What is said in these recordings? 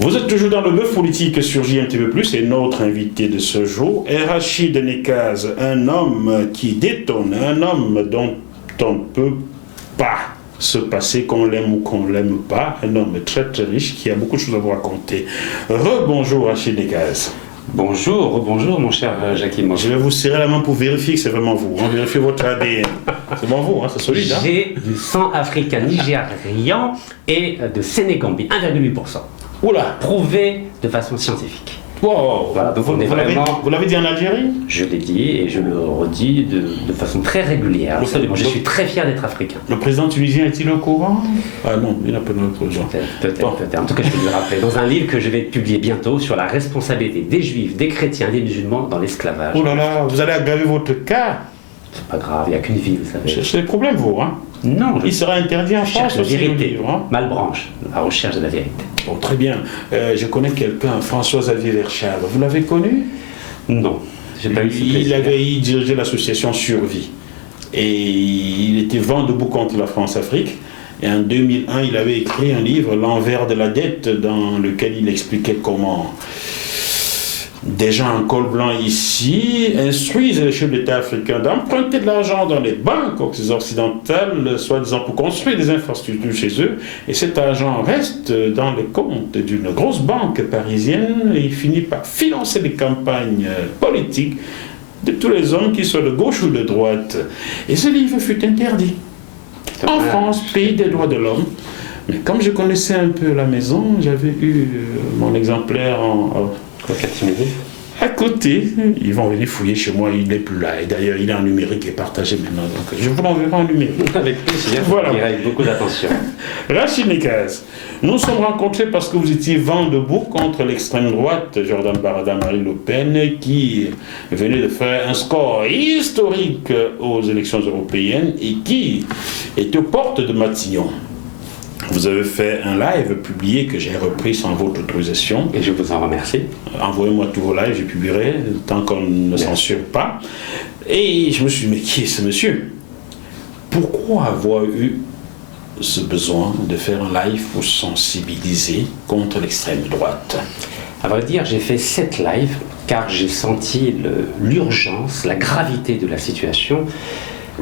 Vous êtes toujours dans le bœuf politique sur JMTV+, et notre invité de ce jour est Rachid Nekaz, un homme qui détonne, un homme dont on ne peut pas se passer qu'on l'aime ou qu'on l'aime pas, un homme très très riche qui a beaucoup de choses à vous raconter. Rebonjour Rachid Nekaz. Bonjour, bonjour mon cher Jacqueline. Je vais vous serrer la main pour vérifier que c'est vraiment vous, vérifier votre ADN. C'est vraiment vous, c'est solide. J'ai du sang africain nigérian et de Sénégambie, 1,8%. Oula. Prouvé de façon scientifique. Wow. Voilà, donc vous l'avez dit en Algérie? Je l'ai dit et je le redis de façon très régulière. Absolument. Je suis très fier d'être africain. Le président tunisien est-il au courant? Ah non, il n'a pas de président. Peut-être. En tout cas, je peux le rappeler. Dans un livre que je vais publier bientôt sur la responsabilité des juifs, des chrétiens, des musulmans dans l'esclavage. Oh là là, vous allez aggraver votre cas. C'est pas grave, il n'y a qu'une vie, vous savez. C'est le problème, vous, hein? Non. Il sera interdit en France la aussi, le vérité. livre, hein? Malbranche, la recherche de la vérité. Bon, très bien. Je connais quelqu'un, François-Xavier Verschave. Vous l'avez connu? Non. J'ai pas eu ce plaisir. Il dirigeait l'association Survie. Et il était vent debout contre la France-Afrique. Et en 2001, il avait écrit un livre, L'envers de la dette, dans lequel il expliquait comment des gens en col blanc ici instruisent les chefs d'État africains d'emprunter de l'argent dans les banques occidentales, soi-disant pour construire des infrastructures chez eux, et cet argent reste dans les comptes d'une grosse banque parisienne et il finit par financer les campagnes politiques de tous les hommes, qui soient de gauche ou de droite. Et ce livre fut interdit en France, pays des droits de l'homme. Mais comme je connaissais un peu la maison, j'avais eu mon exemplaire à côté. Ils vont venir fouiller chez moi, il n'est plus là. Et d'ailleurs, il est en numérique et partagé maintenant. Donc, je vous l'enverrai en numérique. Avec plaisir, voilà. Avec beaucoup d'attention. Rachid Nekaz, nous nous sommes rencontrés parce que vous étiez vent debout contre l'extrême droite, Jordan Bardella, Marine Le Pen, qui venait de faire un score historique aux élections européennes et qui est aux portes de Matignon. Vous avez fait un live publié que j'ai repris sans votre autorisation. Et je vous en remercie. Envoyez-moi tous vos lives, je publierai, tant qu'on ne censure pas. Et je me suis dit, mais qui est ce monsieur? Pourquoi avoir eu ce besoin de faire un live pour sensibiliser contre l'extrême droite? À vrai dire, j'ai fait 7 lives car j'ai senti l'urgence, la gravité de la situation.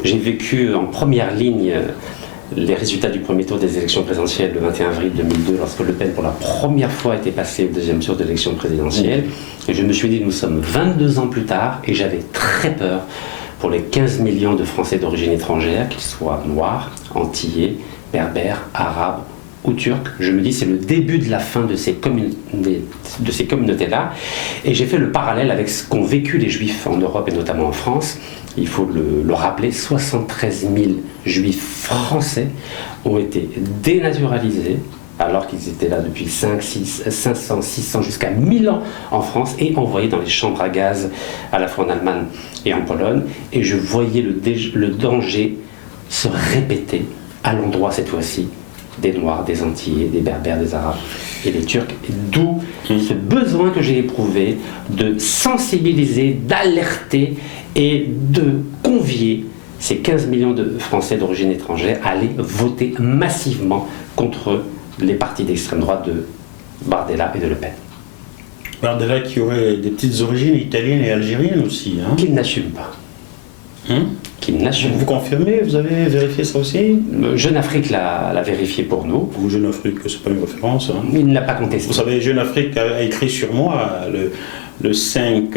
J'ai vécu en première ligne les résultats du premier tour des élections présidentielles le 21 avril 2002, lorsque Le Pen pour la première fois était passé au deuxième tour de l'élection présidentielle. Et je me suis dit, nous sommes 22 ans plus tard et j'avais très peur pour les 15 millions de Français d'origine étrangère, qu'ils soient noirs, antillais, berbères, arabes ou turcs. Je me dis, c'est le début de la fin de ces communautés-là. Et j'ai fait le parallèle avec ce qu'ont vécu les Juifs en Europe et notamment en France. Il faut le rappeler, 73 000 Juifs français ont été dénaturalisés alors qu'ils étaient là depuis 500, 600 jusqu'à 1000 ans en France et envoyés dans les chambres à gaz à la fois en Allemagne et en Pologne. Et je voyais le danger se répéter à l'endroit cette fois-ci des Noirs, des Antillais, des Berbères, des Arabes et des Turcs. D'où ce besoin que j'ai éprouvé de sensibiliser, d'alerter et de convier ces 15 millions de Français d'origine étrangère à aller voter massivement contre les partis d'extrême droite de Bardella et de Le Pen. Bardella qui aurait des petites origines italiennes et algériennes aussi. Qu'il n'assume pas. Qu'il n'assume pas. Vous confirmez? Vous avez vérifié ça aussi? Jeune Afrique l'a vérifié pour nous. Ou Jeune Afrique, c'est pas une référence. Il ne l'a pas contesté. Vous savez, Jeune Afrique a écrit sur moi le 5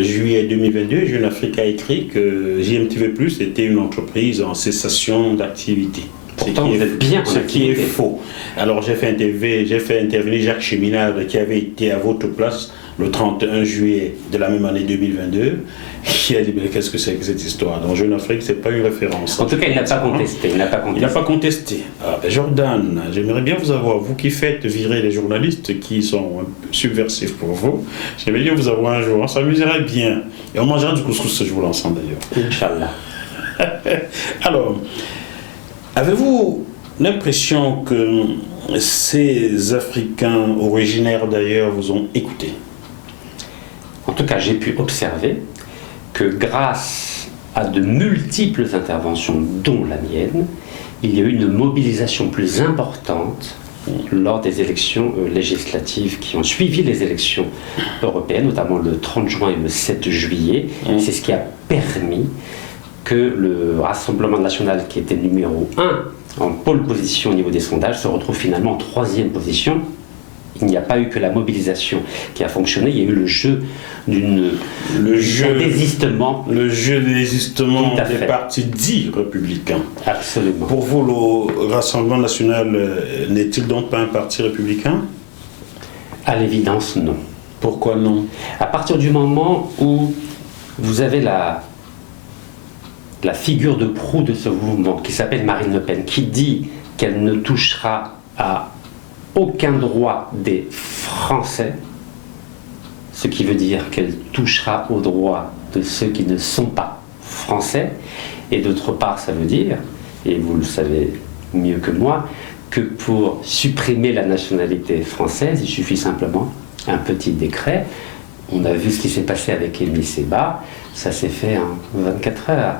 juillet 2022. Jeune Afrique a écrit que JMTV+ était une entreprise en cessation d'activité. Pourtant, vous êtes bien. Ce qui est faux. Alors j'ai fait intervenir Jacques Cheminade qui avait été à votre place le 31 juillet de la même année 2022, qui a dit mais qu'est-ce que c'est que cette histoire? Donc Jeune Afrique, c'est pas une référence. En tout cas, il n'a pas contesté. Il n'a pas contesté. Ah, ben Jordan, j'aimerais bien vous avoir, vous qui faites virer les journalistes qui sont subversifs pour vous, j'aimerais bien vous avoir un jour, on s'amuserait bien. Et on mangera du couscous ce jour-là ensemble d'ailleurs. Inch'Allah. Alors, avez-vous l'impression que ces Africains originaires d'ailleurs vous ont écouté? En tout cas, j'ai pu observer que grâce à de multiples interventions, dont la mienne, il y a eu une mobilisation plus importante lors des élections législatives qui ont suivi les élections européennes, notamment le 30 juin et le 7 juillet. C'est ce qui a permis que le Rassemblement national, qui était numéro 1 en pole position au niveau des sondages, se retrouve finalement en 3e position. Il n'y a pas eu que la mobilisation qui a fonctionné, il y a eu le jeu d'un désistement. Le jeu de désistement des partis dits républicains. Absolument. Pour vous, le Rassemblement national n'est-il donc pas un parti républicain? À l'évidence, non. Pourquoi non? À partir du moment où vous avez la figure de proue de ce mouvement, qui s'appelle Marine Le Pen, qui dit qu'elle ne touchera à aucun droit des Français, ce qui veut dire qu'elle touchera aux droits de ceux qui ne sont pas français, et d'autre part ça veut dire, et vous le savez mieux que moi, que pour supprimer la nationalité française, il suffit simplement un petit décret. On a vu ce qui s'est passé avec Émile Séba, ça s'est fait en 24 heures.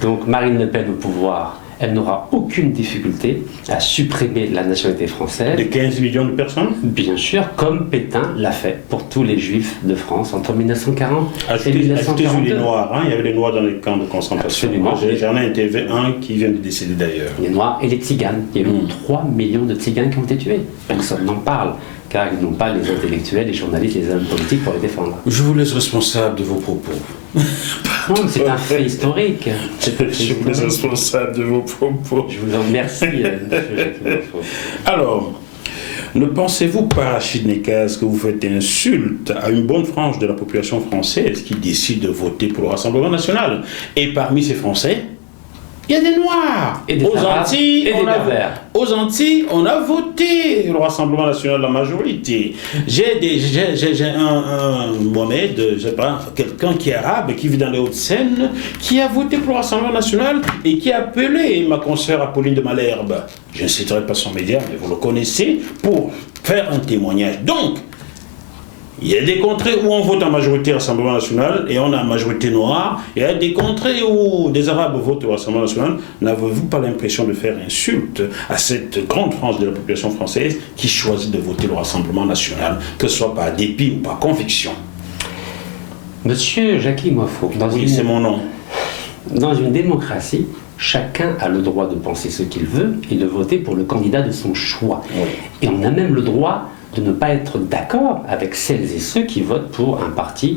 Donc Marine Le Pen au pouvoir, elle n'aura aucune difficulté à supprimer la nationalité française. De 15 millions de personnes? Bien sûr, comme Pétain l'a fait pour tous les Juifs de France entre 1940 et 1942. Les Noirs, hein, il y avait les Noirs dans les camps de concentration. Absolument. J'en ai interviewé un qui vient de décéder d'ailleurs. Les Noirs et les Tziganes. Il y a eu 3 millions de Tziganes qui ont été tués. Personne n'en parle, car ils n'ont pas les intellectuels, les journalistes, les hommes politiques pour les défendre. Je vous laisse responsable de vos propos. Non, mais c'est un fait historique. Je vous laisse responsable de vos propos. Je vous en remercie, monsieur. Alors, ne pensez-vous pas, Rachid Nekaz, que vous faites insulte à une bonne frange de la population française qui décide de voter pour le Rassemblement national? Et parmi ces Français, il y a des Noirs. Et des Arabes, et des Berbères. Aux Antilles, on a voté le Rassemblement national, la majorité. J'ai un Mohamed, je sais pas, quelqu'un qui est arabe, qui vit dans les Hauts-de-Seine, qui a voté pour le Rassemblement national et qui a appelé ma consoeur Apolline de Malherbe. Je ne citerai pas son média, mais vous le connaissez, pour faire un témoignage. Donc, il y a des contrées où on vote en majorité Rassemblement national et on a majorité noire. Il y a des contrées où des Arabes votent au Rassemblement national. N'avez-vous pas l'impression de faire insulte à cette grande frange de la population française qui choisit de voter le Rassemblement national, que ce soit par dépit ou par conviction? Monsieur Jackie Moifo, c'est mon nom. Dans une démocratie, chacun a le droit de penser ce qu'il veut et de voter pour le candidat de son choix. Oui. Et on a même le droit de ne pas être d'accord avec celles et ceux qui votent pour un parti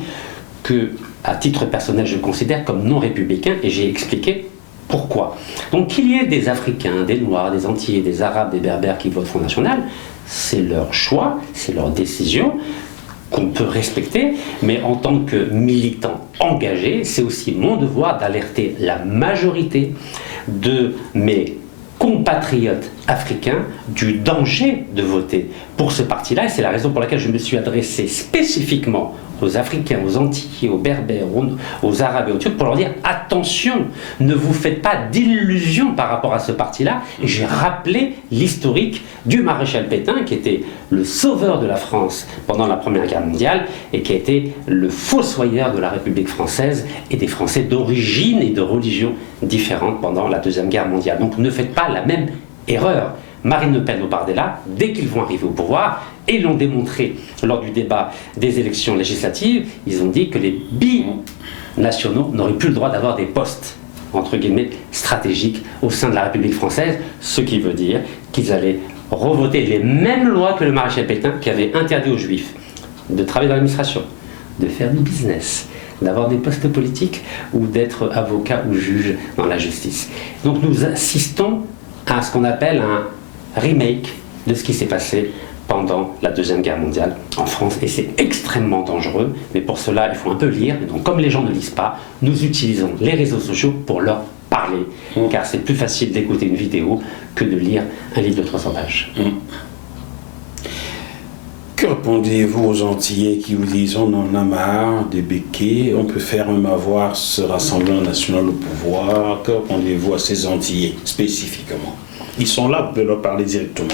que, à titre personnel, je considère comme non républicain, et j'ai expliqué pourquoi. Donc qu'il y ait des Africains, des Noirs, des Antillais, des Arabes, des Berbères qui votent Front National, c'est leur choix, c'est leur décision, qu'on peut respecter, mais en tant que militant engagé, c'est aussi mon devoir d'alerter la majorité de mes compatriotes africains du danger de voter pour ce parti-là, et c'est la raison pour laquelle je me suis adressé spécifiquement aux Africains, aux Antillais, aux Berbères, aux Arabes et aux Turcs pour leur dire attention, ne vous faites pas d'illusions par rapport à ce parti-là. Et j'ai rappelé l'historique du maréchal Pétain, qui était le sauveur de la France pendant la Première Guerre mondiale et qui a été le fossoyeur de la République française et des Français d'origine et de religion différentes pendant la Deuxième Guerre mondiale. Donc ne faites pas la même erreur. Marine Le Pen ou Bardella, dès qu'ils vont arriver au pouvoir, et l'ont démontré lors du débat des élections législatives, ils ont dit que les binationaux n'auraient plus le droit d'avoir des postes, entre guillemets, stratégiques au sein de la République française, ce qui veut dire qu'ils allaient revoter les mêmes lois que le maréchal Pétain, qui avait interdit aux Juifs de travailler dans l'administration, de faire du business, d'avoir des postes politiques ou d'être avocat ou juge dans la justice. Donc nous assistons à ce qu'on appelle un remake de ce qui s'est passé pendant la Deuxième Guerre mondiale en France, et c'est extrêmement dangereux, mais pour cela il faut un peu lire, et donc comme les gens ne lisent pas, nous utilisons les réseaux sociaux pour leur parler, car c'est plus facile d'écouter une vidéo que de lire un livre de 300 pages. Que répondez-vous aux Antillais qui vous disent on en a marre des béquets, on peut faire même avoir ce Rassemblement national au pouvoir? Que répondez-vous à ces Antillais spécifiquement? Ils sont là, vous pouvez leur parler directement.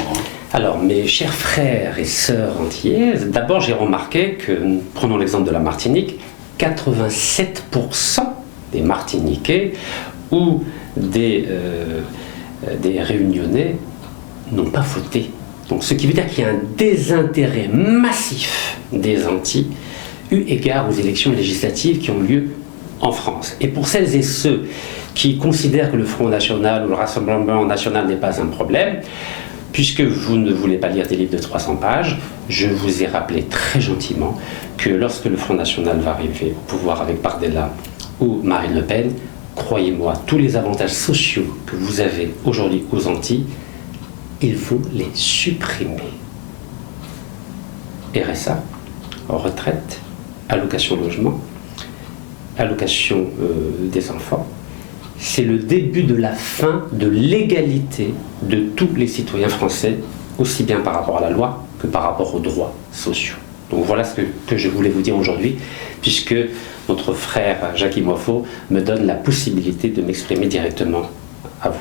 Alors, mes chers frères et sœurs antillaises, d'abord j'ai remarqué que, prenons l'exemple de la Martinique, 87% des Martiniquais ou des Réunionnais n'ont pas voté Donc, ce qui veut dire qu'il y a un désintérêt massif des Antilles eu égard aux élections législatives qui ont lieu en France. Et pour celles et ceux qui considèrent que le Front National ou le Rassemblement National n'est pas un problème, puisque vous ne voulez pas lire des livres de 300 pages, je vous ai rappelé très gentiment que lorsque le Front National va arriver au pouvoir avec Bardella ou Marine Le Pen, croyez-moi, tous les avantages sociaux que vous avez aujourd'hui aux Antilles, il faut les supprimer. RSA, retraite, allocation logement, allocation des enfants. C'est le début de la fin de l'égalité de tous les citoyens français, aussi bien par rapport à la loi que par rapport aux droits sociaux. Donc voilà ce que je voulais vous dire aujourd'hui, puisque notre frère Jacques Moifo me donne la possibilité de m'exprimer directement à vous.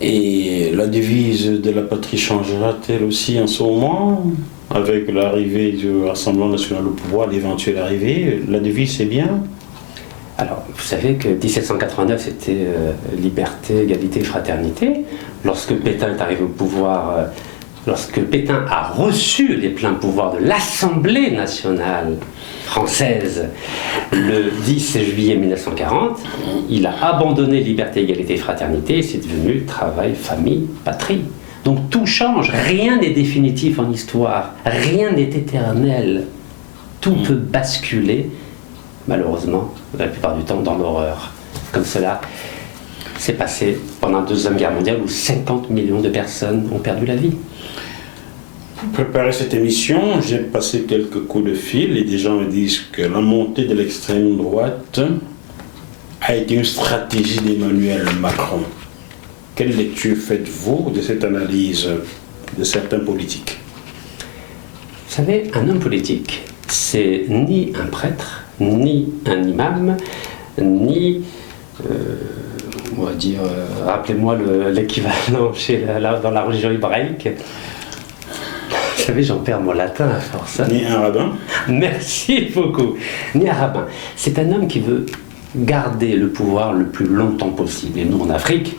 Et la devise de la patrie changera-t-elle aussi en ce moment, avec l'arrivée du Rassemblement national au pouvoir, l'éventuelle arrivée? La devise, c'est bien? Alors, vous savez que 1789, c'était liberté, égalité, fraternité. Lorsque Pétain est arrivé au pouvoir, lorsque Pétain a reçu les pleins pouvoirs de l'Assemblée nationale française le 10 juillet 1940, il a abandonné liberté, égalité, fraternité et c'est devenu travail, famille, patrie. Donc tout change, rien n'est définitif en histoire, rien n'est éternel. Tout peut basculer, malheureusement, la plupart du temps, dans l'horreur. Comme cela s'est passé pendant la Deuxième Guerre mondiale où 50 millions de personnes ont perdu la vie. Pour préparer cette émission, j'ai passé quelques coups de fil et des gens me disent que la montée de l'extrême droite a été une stratégie d'Emmanuel Macron. Quelle lecture faites-vous de cette analyse de certains politiques? Vous savez, un homme politique, c'est ni un prêtre, ni un imam, ni, on va dire, rappelez-moi l'équivalent dans la religion hébraïque. Vous savez, j'en perds mon latin à force. Ni un rabbin? Merci beaucoup. Ni un rabbin. C'est un homme qui veut garder le pouvoir le plus longtemps possible. Et nous, en Afrique,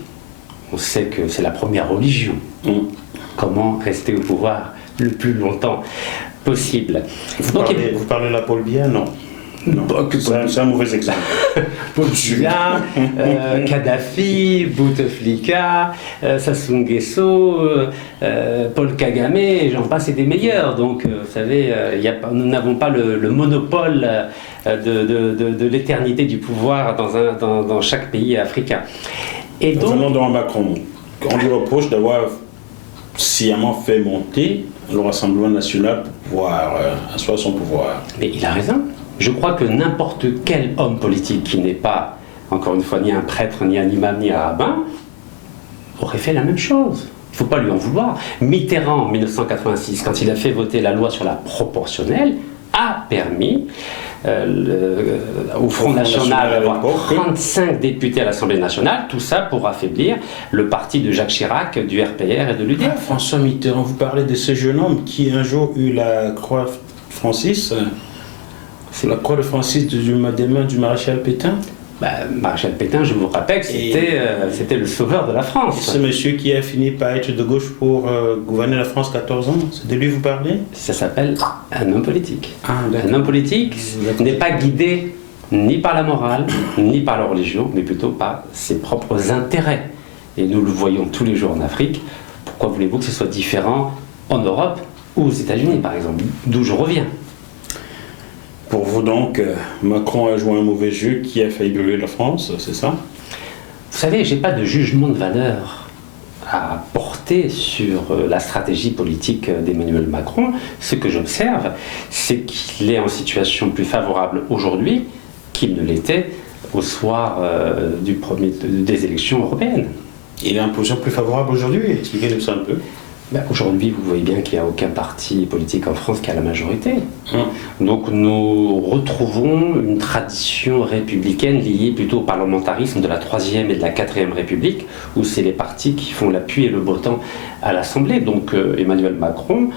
on sait que c'est la première religion. Comment rester au pouvoir le plus longtemps possible. Vous parlez de la Paul Biya? Non. Non, c'est un mauvais exemple. Paul Biya, Kadhafi, Bouteflika, Sassou Nguesso, Paul Kagame, j'en passe et des meilleurs. Donc, vous savez, nous n'avons pas le monopole de l'éternité du pouvoir dans chaque pays africain. Et donc, venons donc à Macron. On lui reproche d'avoir sciemment fait monter le Rassemblement national pour pouvoir asseoir son pouvoir. Mais il a raison. Je crois que n'importe quel homme politique qui n'est pas, encore une fois, ni un prêtre, ni un imam, ni un rabbin, aurait fait la même chose. Il ne faut pas lui en vouloir. Mitterrand, en 1986, quand il a fait voter la loi sur la proportionnelle, a permis au Front National d'avoir 35 députés à l'Assemblée nationale, tout ça pour affaiblir le parti de Jacques Chirac, du RPR et de l'UDF. François Mitterrand, vous parlez de ce jeune homme qui un jour eut la croix Francis. C'est la croix de Francis des mains du maréchal Pétain? Maréchal Pétain, je vous rappelle que c'était le sauveur de la France. Ce monsieur qui a fini par être de gauche pour gouverner la France 14 ans, c'est de lui vous parlez? Ça s'appelle un homme politique. Un homme politique n'est pas guidé ni par la morale, ni par la religion, mais plutôt par ses propres intérêts. Et nous le voyons tous les jours en Afrique. Pourquoi voulez-vous que ce soit différent en Europe ou aux États-Unis, par exemple, d'où je reviens? Pour vous donc, Macron a joué un mauvais jeu qui a failli brûler la France, c'est ça? Vous savez, je n'ai pas de jugement de valeur à porter sur la stratégie politique d'Emmanuel Macron. Ce que j'observe, c'est qu'il est en situation plus favorable aujourd'hui qu'il ne l'était au soir des élections européennes. Il est en position plus favorable aujourd'hui? Expliquez-nous ça un peu. Aujourd'hui, vous voyez bien qu'il n'y a aucun parti politique en France qui a la majorité. Donc nous retrouvons une tradition républicaine liée plutôt au parlementarisme de la 3e et de la 4e République, où c'est les partis qui font la pluie et le beau temps à l'Assemblée. Donc Emmanuel Macron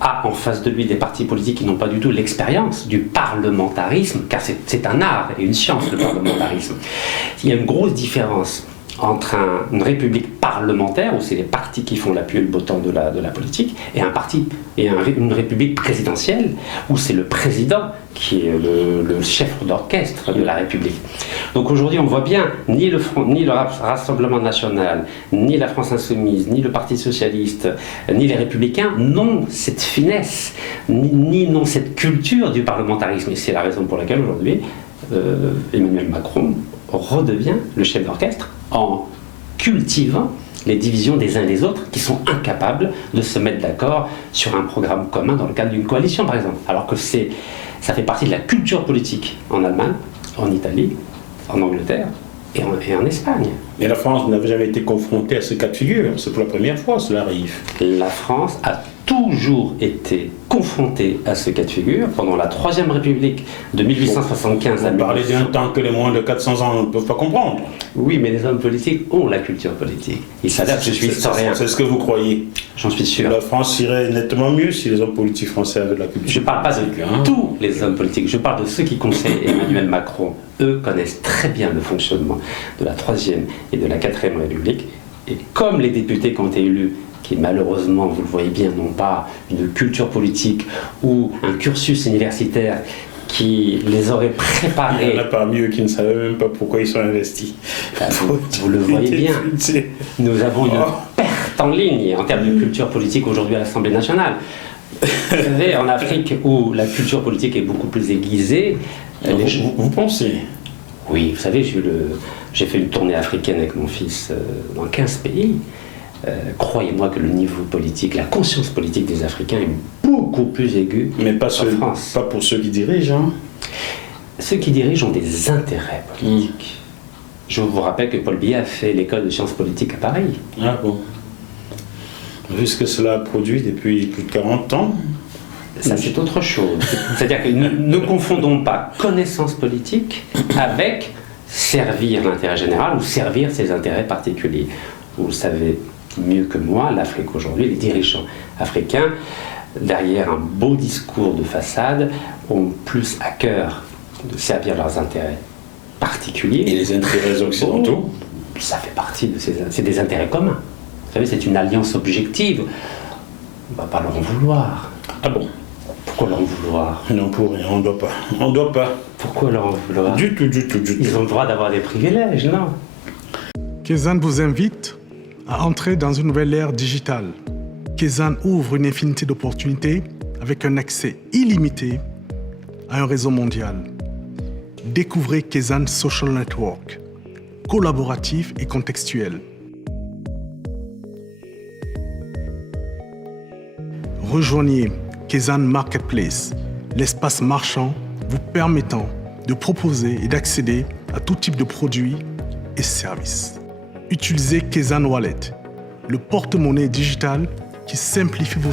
a en face de lui des partis politiques qui n'ont pas du tout l'expérience du parlementarisme, car c'est un art et une science, le parlementarisme. Il y a une grosse différence entre une république parlementaire, où c'est les partis qui font la pluie et le beau temps de la politique, et une république présidentielle, où c'est le président qui est le chef d'orchestre de la République. Donc aujourd'hui, on voit bien, ni le Rassemblement national, ni la France insoumise, ni le Parti socialiste, ni les Républicains n'ont cette finesse, ni n'ont cette culture du parlementarisme. Et c'est la raison pour laquelle aujourd'hui, Emmanuel Macron redevient le chef d'orchestre en cultivant les divisions des uns et des autres qui sont incapables de se mettre d'accord sur un programme commun dans le cadre d'une coalition, par exemple. Alors que ça fait partie de la culture politique en Allemagne, en Italie, en Angleterre et en Espagne. Mais la France n'avait jamais été confrontée à ce cas de figure. C'est pour la première fois cela arrive. La France a toujours été confrontée à ce cas de figure pendant la Troisième République de 1875 à 1900. On parlait d'un temps que les moins de 400 ans ne peuvent pas comprendre. Oui, mais les hommes politiques ont la culture politique. Il s'avère que je suis historien. C'est ce que vous croyez. J'en suis sûr. La France irait nettement mieux si les hommes politiques français avaient de la culture. Je ne parle pas de tous les hommes politiques, je parle de ceux qui conseillent Emmanuel Macron. Eux connaissent très bien le fonctionnement de la Troisième et de la Quatrième République. Et comme les députés qui ont été élus, qui malheureusement, vous le voyez bien, n'ont pas une culture politique ou un cursus universitaire qui les aurait préparés. Il y en a parmi eux qui ne savaient même pas pourquoi ils sont investis. Vous le voyez bien. Nous avons une perte en ligne en termes de culture politique aujourd'hui à l'Assemblée nationale. Vous savez, en Afrique où la culture politique est beaucoup plus aiguisée... Vous pensez? Oui, vous savez, j'ai fait une tournée africaine avec mon fils dans 15 pays. Croyez-moi que le niveau politique, la conscience politique des Africains est beaucoup plus aiguë en France. Pas pour ceux qui dirigent. Hein. Ceux qui dirigent ont des intérêts politiques. Je vous rappelle que Paul Biya a fait l'école de sciences politiques à Paris. Ah bon. Vu ce que cela a produit depuis plus de 40 ans. Ça, c'est autre chose. C'est-à-dire que ne confondons pas connaissance politique avec servir l'intérêt général ou servir ses intérêts particuliers. Vous le savez mieux que moi, l'Afrique aujourd'hui, les dirigeants africains, derrière un beau discours de façade, ont plus à cœur de servir leurs intérêts particuliers. Et les intérêts occidentaux? Ça fait partie de c'est des intérêts communs. Vous savez, c'est une alliance objective. On ne va pas leur en vouloir. Ah bon? Pourquoi leur en vouloir? Non, pour rien, on ne doit pas. On ne doit pas. Pourquoi leur en vouloir? Du tout. Ils ont le droit d'avoir des privilèges, non? Kézanne vous invite à entrer dans une nouvelle ère digitale. Kézanne ouvre une infinité d'opportunités avec un accès illimité à un réseau mondial. Découvrez Kézanne Social Network, collaboratif et contextuel. Rejoignez Kézanne Marketplace, l'espace marchand vous permettant de proposer et d'accéder à tout type de produits et services. Utilisez Kézanne Wallet, le porte-monnaie digital qui simplifie votre